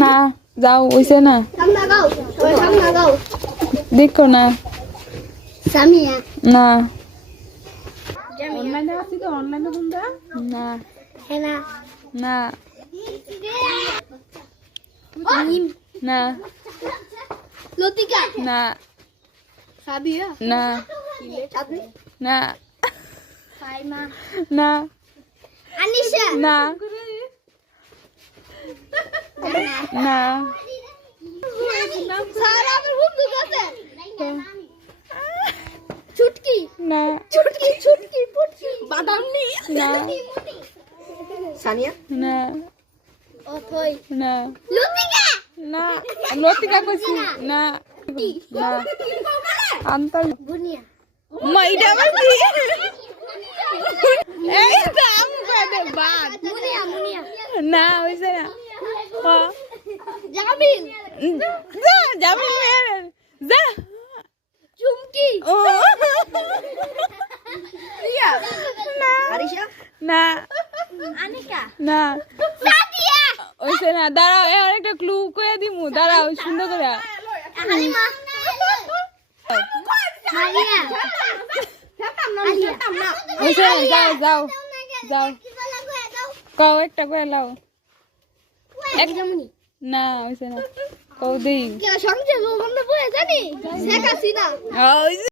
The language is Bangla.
না যাও ওইছে না দেখো না না অনলাইনে আছি তো অনলাইনে বন্ধা না হেনা না নিম না লতিকা না সাবিয়া না আপনি না ফাইমা না আনিশা না না সারা আমার বন্ধু কাছে চুটকি না চুটকি চুটকি পুটকি বাদাম নি না সানিয়া না অথই না লতিকা না লতিকা কইছি না না আনতা বুনিয়া মাইডা বাকি এই দাম বাদে বাদ মুনিয়া মুনিয়া না হইছে না হ্যাঁ জামিল যা যাবি মেরে যা চুমকি ও রিয়া না আরিশা না আনিকা না সাদিয়া হইছে না দাঁড়াও এখন একটা ক্লু কইয়া দিমু দাঁড়াও সুন্দর করে হালিমা মারিয়া হইছে না যাও যাও যাও কও একটা করে লাও একদমই না হইছে না কও দেই কে সংযোগ বন্ধ বলে জানি শেখ হাসিনা হইছে